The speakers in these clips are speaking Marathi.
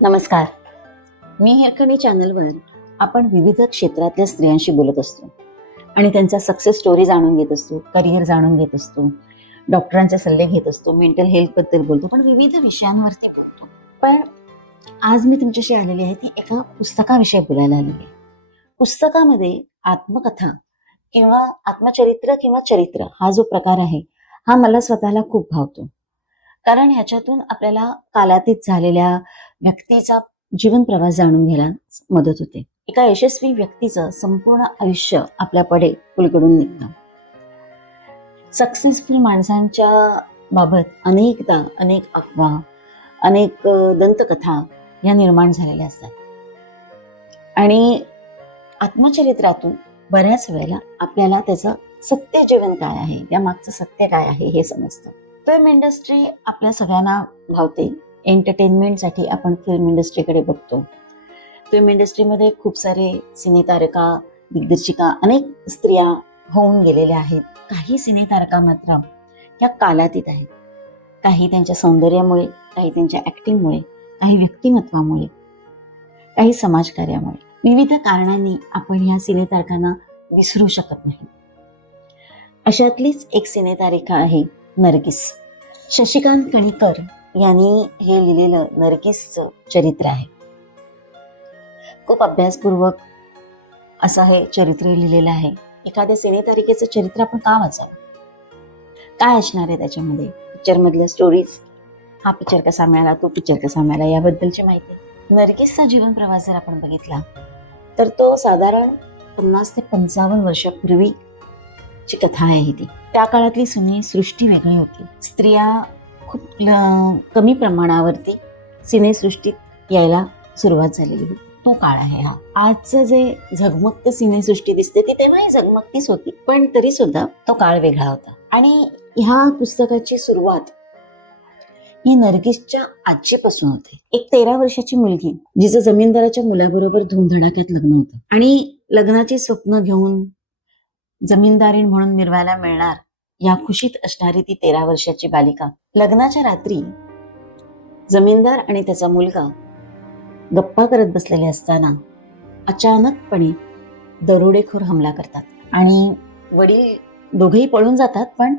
नमस्कार. मी हिरकणी चॅनलवर आपण विविध क्षेत्रातल्या स्त्रियांशी बोलत असतो आणि त्यांचा सक्सेस स्टोरी जाणून घेत असतो, करिअर जाणून घेत असतो, डॉक्टरांचे सल्ले घेत असतो, मेंटल हेल्थबद्दल बोलतो, पण विविध विषयांवरती बोलतो. पण आज मी तुमच्याशी आलेली आहे ती एका पुस्तकाविषयी बोलायला आलेली आहे. पुस्तकामध्ये आत्मकथा किंवा आत्मचरित्र किंवा चरित्र हा जो प्रकार आहे हा मला स्वतःला खूप भावतो. कारण ह्याच्यातून आपल्याला कालातीत झालेल्या व्यक्तीचा जीवन प्रवास जाणून घ्यायला मदत होते. एका यशस्वी व्यक्तीचं संपूर्ण आयुष्य आपल्या पुढे उलगडून निघतं. सक्सेसफुल माणसांच्या बाबत अनेकदा अनेक अफवा, अनेक दंतकथा या निर्माण झालेल्या असतात आणि आत्मचरित्रातून बऱ्याच वेळेला आपल्याला त्याचं सत्य जीवन काय आहे, त्या मागचं सत्य काय आहे हे समजतं. फिल्म इंडस्ट्री आपल्या सगळ्यांना भावते. एंटरटेनमेंटसाठी आपण फिल्म इंडस्ट्रीकडे बघतो. फिल्म इंडस्ट्रीमध्ये खूप सारे सिनेतारका, दिग्दर्शिका, अनेक स्त्रिया होऊन गेलेल्या आहेत. काही सिनेतारका मात्र या कालातीत आहेत. काही त्यांच्या सौंदर्यामुळे, काही त्यांच्या ऍक्टिंगमुळे, काही व्यक्तिमत्वामुळे, काही समाजकार्यामुळे, विविध कारणांनी आपण ह्या सिनेतारकांना विसरू शकत नाही. अशातलीच एक सिनेतारिका आहे नर्गिस. शशिकांत कणेकर यांनी हे लिहिलेलं नर्गिसचं चरित्र आहे. खूप अभ्यासपूर्वक असं हे चरित्र लिहिलेलं आहे. एखाद्या सिनेतारिकेचं चरित्र आपण का वाचावं, काय असणार आहे त्याच्यामध्ये, पिक्चरमधल्या स्टोरीज, हा पिक्चर कसा मिळाला, तो पिक्चर कसा मिळाला, याबद्दलची माहिती. नर्गिसचा जीवन प्रवास जर आपण बघितला तर तो साधारण 50 ते 55 वर्षापूर्वीची कथा आहे ती. त्या काळातली सिने सृष्टी वेगळी होती. स्त्रिया खूप कमी प्रमाणावरती सिनेसृष्टीत यायला सुरुवात झालेली होती. तो काळ आहे हा. आजचं जे झगमगतं सिनेसृष्टी दिसते ती तेव्हाही झगमगतीच होती, पण तरी सुद्धा तो काळ वेगळा होता. आणि ह्या पुस्तकाची सुरुवात ही नर्गिसच्या आजीपासून होते. एक 13 वर्षाची मुलगी जिचं जमीनदाराच्या मुलाबरोबर धूमधडाक्यात लग्न होतं आणि लग्नाची स्वप्न घेऊन जमीनदारीण म्हणून मिरवायला मिळणार या खुशीत असणारी ती 13 वर्षाची बालिका लग्नाच्या रात्री जमीनदार आणि त्याचा मुलगा गप्पा करत बसलेले असताना अचानकपणे दरोडेखोर हमला करतात आणि वडील दोघेही पळून जातात, पण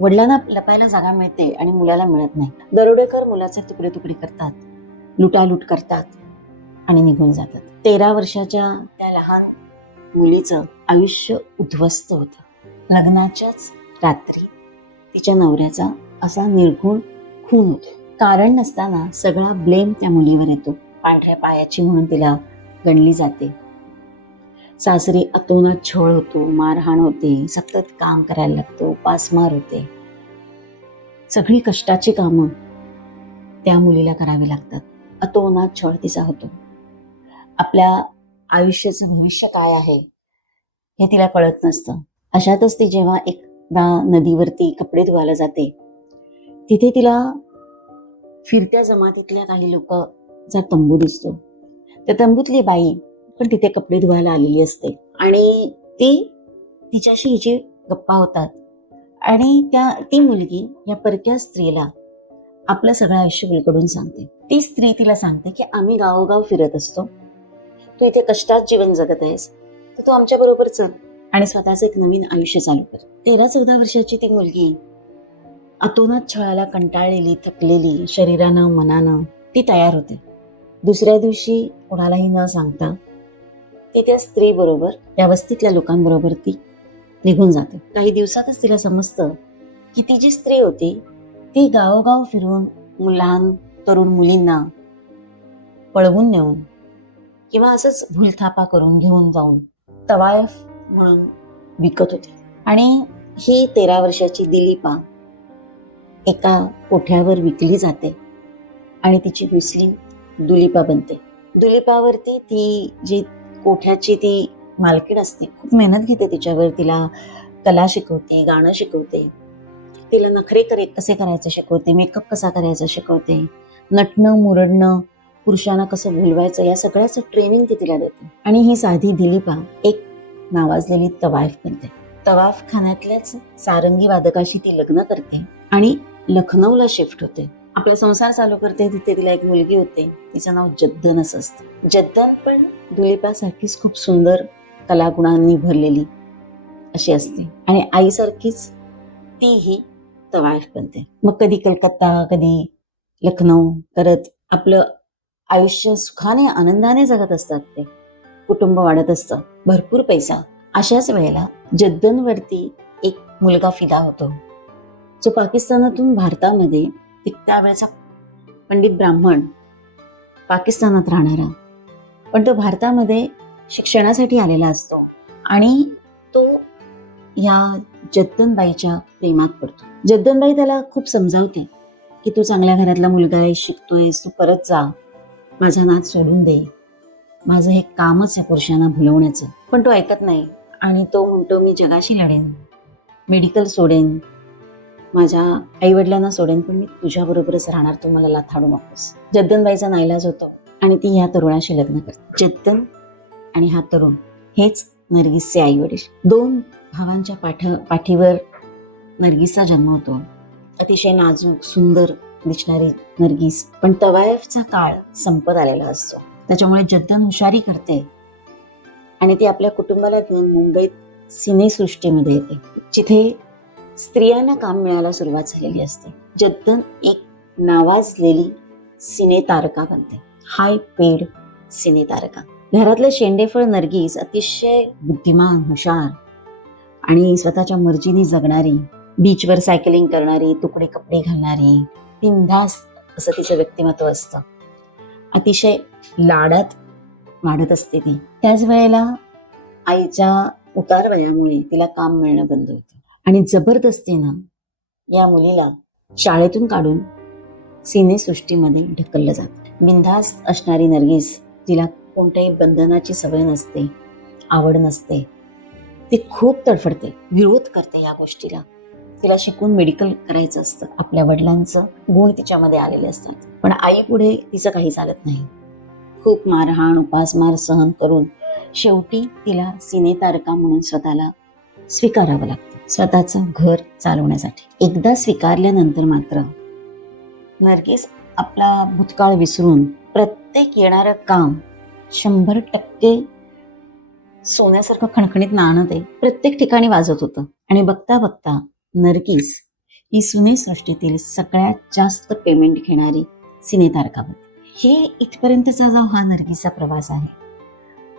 वडिलांना लपायला जागा मिळते आणि मुलाला मिळत नाही. दरोडेखोर मुलाचे तुकडे तुकडे करतात, लुटालूट करतात आणि निघून जातात. 13 वर्षाच्या त्या लहान मुलीचं आयुष्य उद्ध्वस्त होतं. लग्नाच्याच रात्री तिच्या नवऱ्याचा असा निर्घुण खून होतो. कारण नसताना सगळा ब्लेम त्या मुलीवर येतो. पांढऱ्या पायाची म्हणून तिला गणली जाते. सासरी अतोनात छळ होतो, मारहाण होते, सतत काम करायला लागतो, उपासमार होते. सगळी कष्टाची कामं त्या मुलीला करावी लागतात. अतोनात छळ तिचा होतो. आपल्या आयुष्याचं भविष्य काय आहे हे तिला कळत नसतं. अशातच ती जेव्हा एकदा नदीवरती कपडे धुवायला जाते, तिथे तिला फिरत्या जमातीतल्या काही लोकांचा तंबू दिसतो. त्या तंबूतली बाई पण तिथे कपडे धुवायला आलेली असते आणि तिच्याशी हिची गप्पा होतात आणि ती मुलगी या परक्या स्त्रीला आपलं सगळं आयुष्य उलगडून सांगते. ती स्त्री तिला सांगते की आम्ही गावोगाव फिरत असतो, तू इथे कष्टात जीवन जगत आहेस, तर तू आमच्या बरोबर चल आणि स्वतःचं एक नवीन आयुष्य चालू कर. 13-14 वर्षाची ती मुलगी अतोनात छळाला कंटाळलेली, थकलेली शरीरानं मनानं ती तयार होते. दुसऱ्या दिवशी कोणालाही न सांगता ती त्या स्त्री बरोबर, त्या वस्तीतल्या लोकांबरोबर ती निघून जाते. काही दिवसातच तिला समजतं की ती जी स्त्री होती ती गावोगाव फिरून लहान तरुण मुलींना पळवून नेऊन किंवा असंच भूलथापा करून घेऊन जाऊन तवायफ म्हणून विकत होती. आणि ही 13 वर्षाची दिलीपा एका कोठ्यावर विकली जाते आणि तिची मुस्लिम दुलीपा बनते. दुलीपावरती ती जी कोठ्याची ती मालकीण असते खूप मेहनत घेते तिच्यावर. तिला कला शिकवते, गाणं शिकवते, तिला नखरे कसे करायचे शिकवते, मेकअप कसा करायचा शिकवते, नटणं मुरडणं, पुरुषांना कसं भुलवायचं या सगळ्याचं ट्रेनिंग ती तिला देते. आणि ही साधी दिलीपा एक नावाजलेली तवायफ बनते. तवाफ खान्यातल्याच सारंगी वादकाशी ती लग्न करते आणि लखनौला शिफ्ट होते. आपला संसार चालू करते. तिथे तिला एक मुलगी होते, तिचं नाव जद्दन असं असतं. जद्दन पण दुलीपासारखीच खूप सुंदर कलागुणांनी भरलेली अशी असते आणि आईसारखीच तीही तवाफ बनते. मग कधी कलकत्ता, कधी लखनौ करत आपलं आयुष्य सुखाने आनंदाने जगत असतात. ते कुटुंब वाढत असतं, भरपूर पैसा. अशाच वेळेला जद्दनवरती एक मुलगा फिदा होतो, जो पाकिस्तानातून भारतामध्ये त्यावेळेचा पंडित ब्राह्मण, पाकिस्तानात राहणारा, पण तो भारतामध्ये शिक्षणासाठी आलेला असतो आणि तो या जद्दनबाईच्या प्रेमात पडतो. जद्दनबाई त्याला खूप समजावते की तू चांगल्या घरातला मुलगा आहे, शिकतोयस, तू परत जा, माझा नाद सोडून दे, माझं हे कामच आहे पुरुषांना भुलवण्याचं. पण तो ऐकत नाही आणि तो म्हणतो मी जगाशी लढेन, मेडिकल सोडेन, माझ्या आईवडिलांना सोडेन, पण मी तुझ्याबरोबरच राहणार, तू मला लाथाडू नकोस. जद्दनबाईचा नाईलाज होतो आणि ती ह्या तरुणाशी लग्न करते. जद्दन आणि हा तरुण हेच नर्गिसचे आई वडील. 2 भावांच्या पाठीवर नर्गिसचा जन्म होतो. अतिशय नाजूक सुंदर दिसणारी नर्गिस. पण तवायफचा काळ संपत आलेला असतो, त्याच्यामुळे जद्दन हुशारी करते आणि ती आपल्या कुटुंबाला घेऊन मुंबईत सिनेसृष्टीमध्ये येते, जिथे स्त्रियांना काम मिळायला सुरुवात झालेली असते. जद्दन एक नावाजलेली सिने तारका बनते, हाय पेड सिने तारका. घरातले शेंडेफळ नर्गिस अतिशय बुद्धिमान, हुशार आणि स्वतःच्या मर्जीने जगणारी, बीचवर सायकलिंग करणारी, तुकडे कपडे घालणारी, बिनधास्त असं तिचं व्यक्तिमत्व असतं. अतिशय लाडात वाढत असते ती. त्याच वेळेला आईच्या उतार वयामुळे तिला काम मिळणं बंद होतं आणि जबरदस्तीनं या मुलीला शाळेतून काढून सिनेसृष्टीमध्ये ढकललं जातं. बिनधास्त असणारी नर्गिस, जिला कोणत्याही बंधनाची सवय नसते, आवड नसते, ती खूप तडफडते, विरोध करते या गोष्टीला. तिला शिकून मेडिकल करायचं असतं, आपल्या वडिलांचं गुण तिच्यामध्ये आलेले असतात, पण आई पुढे तिचं काही चालत नाही. खूप मारहाण, उपासमार सहन करून शेवटी तिला सिने तारका म्हणून स्वतःला स्वीकारावं लागतं, स्वतःचं घर चालवण्यासाठी. एकदा स्वीकारल्यानंतर मात्र नर्गिस आपला भूतकाळ विसरून प्रत्येक येणारं काम 100% सोन्यासारखं खणखणीत नाणं ते प्रत्येक ठिकाणी वाजत होतं आणि बघता बघता नर्गिस ही सिनेसृष्टीतील सगळ्यात जास्त पेमेंट घेणारी सिनेतारका बनते. हे इथपर्यंतचा जो हा नर्गिसचा प्रवास आहे,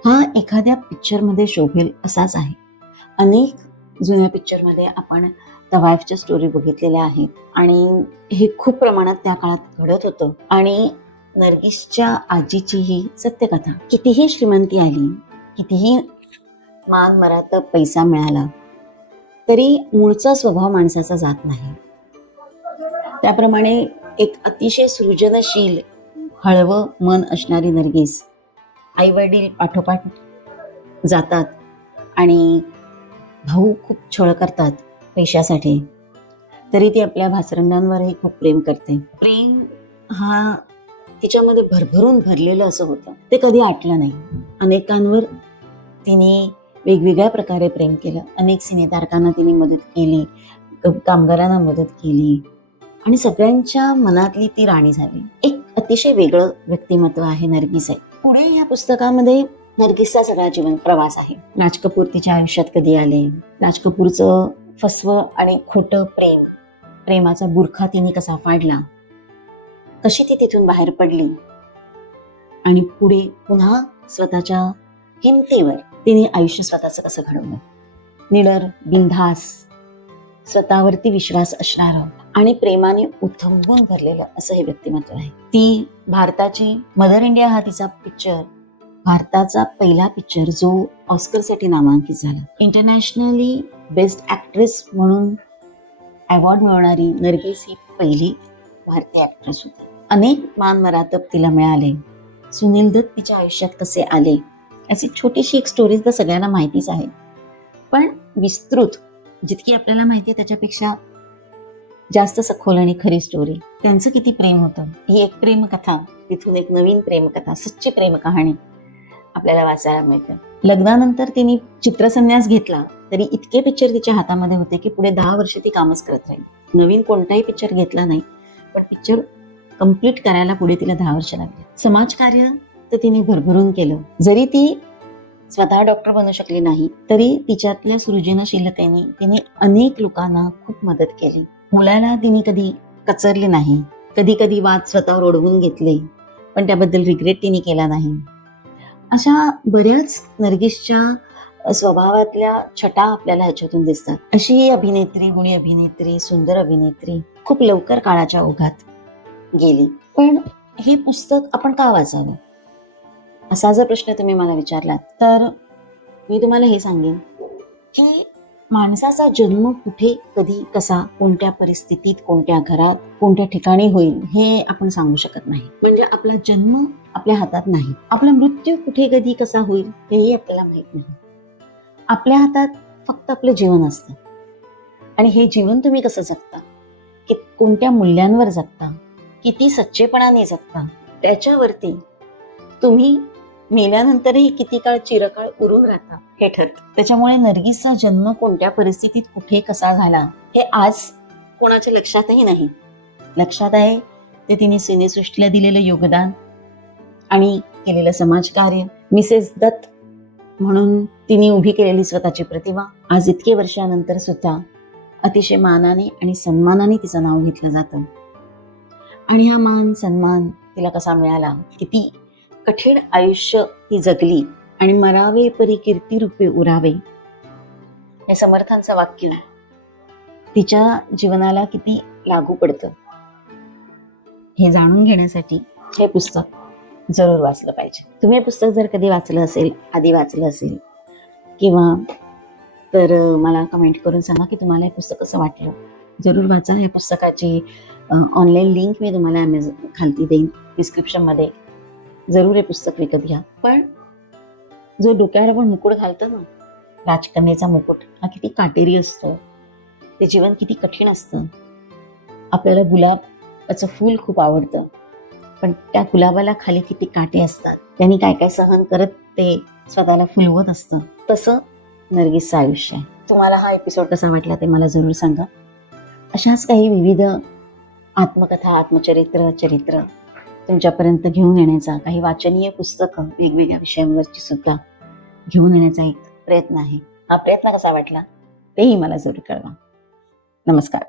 हा एखाद्या पिक्चरमध्ये शोभेल असाच आहे. अनेक जुन्या पिक्चरमध्ये आपण तवायफच्या स्टोरी बघितलेल्या आहेत आणि हे खूप प्रमाणात त्या काळात घडत होतं. आणि नर्गिसच्या आजीची ही सत्यकथा. कितीही श्रीमंती आली, कितीही मान मरातब पैसा मिळाला, तरी मूळचा स्वभाव माणसाचा जात नाही. त्याप्रमाणे एक अतिशय सृजनशील, हळवं मन असणारी नर्गिस, आई वडील पाठोपाठ जातात आणि भाऊ खूप छळ करतात पैशासाठी, तरी ती आपल्या भासरंगांवरही खूप प्रेम करते. प्रेम हा तिच्यामध्ये भरभरून भरलेलं असं होतं, ते कधी आटलं नाही. अनेकांवर तिने वेगवेगळ्या प्रकारे प्रेम केलं, अनेक सिनेतारकांना तिने मदत केली, कामगारांना मदत केली आणि सगळ्यांच्या मनातली ती राणी झाली. एक अतिशय वेगळं व्यक्तिमत्व आहे नर्गिस आहे. पुढे या पुस्तकामध्ये नर्गिसचा सगळा जीवन प्रवास आहे. राज कपूर तिच्या आयुष्यात कधी आले, राज कपूरचं फसवं आणि खोटं प्रेम, प्रेमाचा बुरखा तिने कसा फाडला, कशी ती तिथून बाहेर पडली आणि पुढे पुन्हा स्वतःच्या हिमतीवर तिने आयुष्य स्वतःचं कसं घडवलं. निडर, बिनधास, स्वतःवरती विश्वास असणारं आणि प्रेमाने उथंबून भरलेलं असं हे व्यक्तिमत्व आहे. ती भारताची मदर इंडिया हा तिचा पिक्चर, भारताचा पहिला पिक्चर जो ऑस्करसाठी नामांकित झाला. इंटरनॅशनली बेस्ट ॲक्ट्रेस म्हणून अवॉर्ड मिळवणारी नर्गिस ही पहिली भारतीय ॲक्ट्रेस होती. अनेक मान मरातब तिला मिळाले. सुनील दत्त तिच्या आयुष्यात कसे आले, अशी छोटीशी एक स्टोरी तर सगळ्यांना माहितीच आहे, पण विस्तृत जितकी आपल्याला माहिती आहे त्याच्यापेक्षा जास्त सखोल आणि खरी स्टोरी. त्यांचं किती प्रेम होतं, ही एक प्रेमकथा, तिथून एक नवीन प्रेमकथा, सच्ची प्रेम कहाणी आपल्याला वाचायला मिळते. लग्नानंतर तिने चित्रसन्यास घेतला तरी इतके पिक्चर तिच्या हातामध्ये होते की पुढे 10 वर्ष ती कामच करत राहील. नवीन कोणताही पिक्चर घेतला नाही, पण पिक्चर कम्प्लीट करायला पुढे तिला 10 वर्ष लागली. समाजकार्य तर तिने भरभरून केलं. जरी ती स्वतः डॉक्टर बनू शकली नाही, तरी तिच्यातल्या सृजनशीलतेने तिने अनेक लोकांना खूप मदत केली. मुलाला तिने कधी कचरले नाही. कधी कधी वाद स्वतःवर ओढवून घेतले, पण त्याबद्दल रिग्रेट तिने केला नाही. अशा बऱ्याच नर्गिसच्या स्वभावातल्या छटा आपल्याला ह्याच्यातून दिसतात. अशी अभिनेत्री, गुणी अभिनेत्री, सुंदर अभिनेत्री खूप लवकर काळाच्या ओघात गेली. पण हे पुस्तक आपण का वाचावं, असा जर प्रश्न तुम्ही मला विचारलात, तर मी तुम्हाला हे सांगेन की माणसाचा जन्म कुठे, कधी, कसा, कोणत्या परिस्थितीत, कोणत्या घरात, कोणत्या ठिकाणी होईल हे आपण सांगू शकत नाही. म्हणजे आपला जन्म आपल्या हातात नाही. आपला मृत्यू कुठे, कधी, कसा होईल हेही आपल्याला माहित नाही. आपल्या हातात फक्त आपलं जीवन असतं. आणि हे जीवन तुम्ही कसं जगता, कोणत्या मूल्यांवर जगता, किती सच्चेपणाने जगता, त्याच्यावरती तुम्ही मेल्यानंतरही किती काळ, चिरकाळ उरून राहता हे ठरतं. त्याच्यामुळे नर्गिसचा जन्म कोणत्या परिस्थितीत, कुठे, कसा झाला हे आज कोणाच्या लक्षातही नाही. लक्षात आहे ते तिने सिनेसृष्टीला दिलेलं योगदान आणि केलेलं समाजकार्य. मिसेस दत्त म्हणून तिने उभी केलेली स्वतःची प्रतिभा आज इतके वर्षानंतर सुद्धा अतिशय मानाने आणि सन्मानाने तिचं नाव घेतलं जातं. आणि हा मान, सन्मान तिला कसा मिळाला, किती कठीण आयुष्य ती जगली आणि मरावे परी कीर्ती रूपे उरावे हे समर्थांचं वाक्य तिच्या जीवनाला किती लागू पडतं हे जाणून घेण्यासाठी हे पुस्तक जरूर वाचलं पाहिजे. तुम्ही हे पुस्तक जर कधी वाचलं असेल, आधी वाचलं असेल किंवा, तर मला कमेंट करून सांगा की तुम्हाला हे पुस्तक कसं वाटलं. जरूर वाचा. या पुस्तकाची ऑनलाईन लिंक मी तुम्हाला ॲमेझॉन खालती देईन डिस्क्रिप्शनमध्ये. जरूर हे पुस्तक विकत घ्या. पण जो डोक्यावर आपण मुकुट घालतो ना, राजकन्येचा मुकुट, हा किती काटेरी असतो, ते जीवन किती कठीण असतं. आपल्याला गुलाबाचं फूल खूप आवडतं, पण त्या गुलाबाला खाली किती काटे असतात, त्यांनी काय काय सहन करत ते स्वतःला फुलवत असतं. तसं नर्गिसचं आयुष्य आहे. तुम्हाला हा एपिसोड कसा वाटला ते मला जरूर सांगा. अशाच काही विविध आत्मकथा, आत्मचरित्र, चरित्र तुमच्यापर्यंत घेऊन येण्याचा, काही वाचनीय पुस्तकं वेगवेगळ्या विषयांवरची सुद्धा घेऊन येण्याचा एक प्रयत्न आहे. हा प्रयत्न कसा वाटला तेही मला जरूर कळवा. नमस्कार.